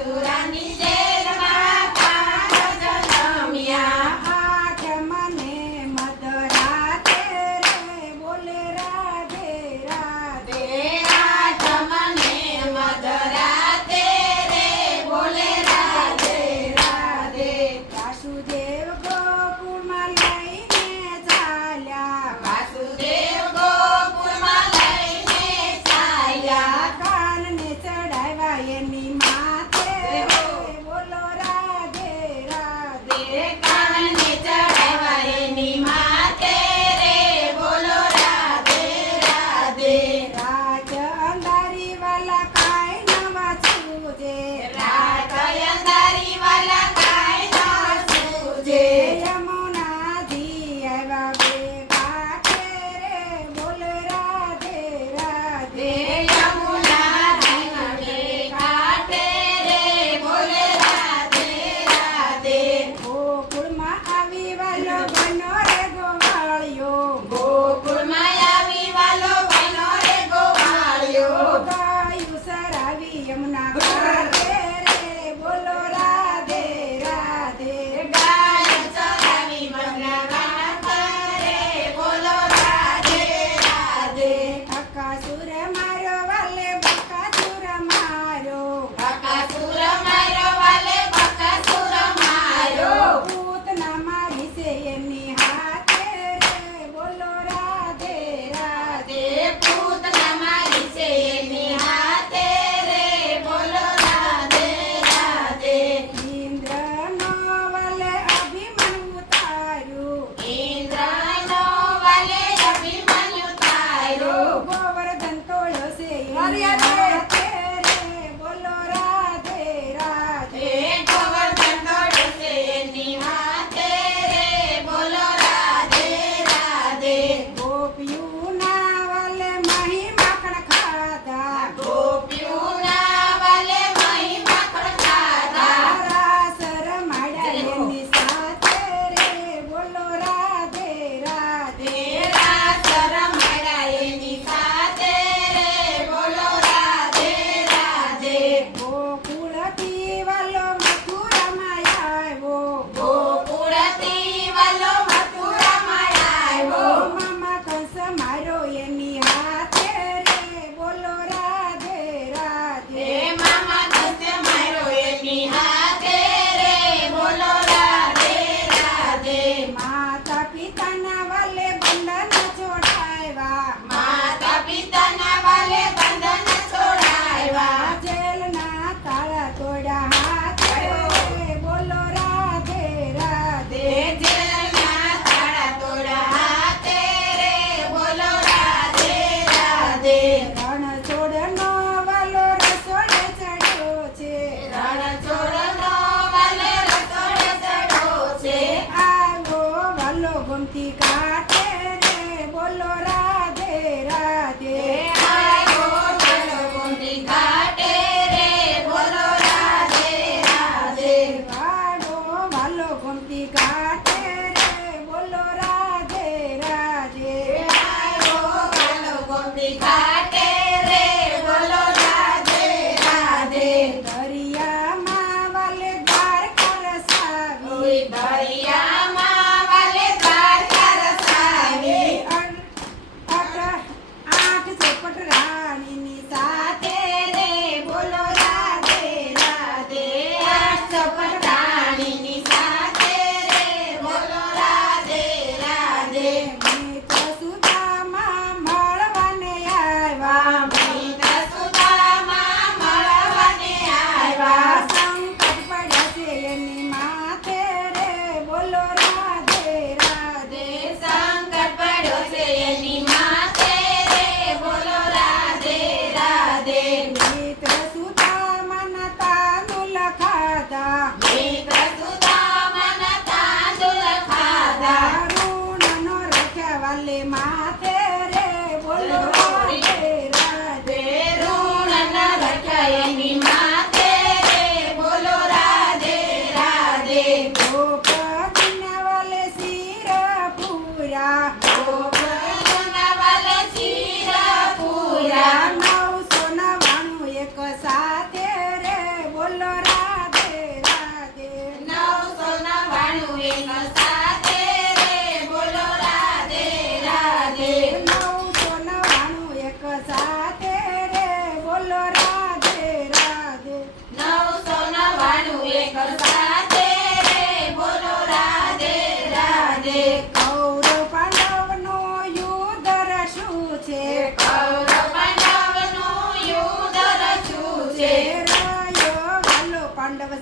મથુરાની જેલમાં કાન જન્મ્યા આઠમને મધરાતે રે બોલે રાધે રાધે આઠમને મધરાતે રે બોલે રાધે રાધે વાસુદેવ ગોકુળમાં લઈને ચાલ્યા વાસુદેવ ગોકુળમાં લઈને ચાલ્યા કાનને ચડાવ્યા એની માથે બોલો રાધે રાધે કાનને ચડાવ્યા એની માથે રે બોલો રાધે રાધે રાજ અંધારી વાલા કાંઈ નવા સૂજે રાત અંધારી વાલા કાંઈ ન સૂજે યમુનાજી આવ્યા બે ઘાટે રે બોલ રાધે રાધે યમુના ઘાટે રે બોલે રાધે રાધે ગોકુળમાં આવી વાલો બનો રે ગોવાળિયો ગોકુળમાં આવી વાલો બનો રે ગોવાળિયો ગાયું સરાવી યમુના ઘાટે રે બોલો રાધે રાધે ગાય ચરાવી મગના ગાતા રે બોલો રાધે રાધે બકાસુર મારો વાલે બકાસુર મારો બકાસુર માર્યો વાલે બકાસુર માર્યો પૂતના મારી છે એની હાથે રે બોલો રાધે રાધે પૂતના મારી છે એની હાથે રે બોલો રાધે રાધે ઇન્દ્રનો વાલે અભિમન્યુ તાર્યું ઇન્દ્રનો વાલે અભિમન્યુ તાર્યો ગોવર્ધન તોળ્યો છે એની હાથે રે બોલો રાધે રાધે ગોવર્ધન તોડ્યો છે એની હાથે રે બોલો રાધે રાધે ગોપીઓના વાલે મહી માખણ ખાધા ગોપીઓના વાલે મહી માખણ ખાધા રાસ રમાડ્યા એની સાથે રે બોલો રાધે રાધે રાસ રમાડ્યા એની સાથે રે બોલો રાધે રાધે ગોકુળથી વાલો મથુરામાં આવ્યો ગોકુળથી વાલો મથુરામાં આવ્યો મામા કંસ માર્યો એની હાથે રે બોલો રાધે રાધે મામા દસ્તે માર્યો એની હાથે રે બોલો રાધે રાધે માતા પિતાના વાલે બંધન છોડાવ્યા માતા પિતાના વાલે બંધન છોડાવ્યા જેલના તાળા તોડ્યા હાથે રે બોલો રાધે રાધે જેલના તાળા તોડ્યા હાથે રે બોલો રાધે રાધે રણ છોડનો વાલો રસોડે ચડ્યો છે રણછોડનો વાલે રસોડે ચડ્યો છે આવ્યો વાલો ગમતી કાંઠે રે બોલો રાધે રાધે આવ્યો વાલો ગોમતી ઘાટે રે બોલો રાધે રાધે વાડો વાલો ગમતી કાંઠે રે બોલો રાધે રાધે આવ્યો વાલો ગોમતી ઘાટે રે બોલો રાધે રાધે દરિયામાં વાલે દ્વારકા રસાવી દરિયામાં વાલે દ્વારકા એક સાથે રે બોલો રાધે રાધે 999 એક સાથે રે બોલો રાધે રાધે 999 એક સાથે રે બોલો રાધે રાધે કૌરવ પાંડવનું યુદ્ધ રચ્યું છે કૌરવ પાંડવનું યુદ્ધ રચ્યું છે રહ્યો વાલો પાંડવ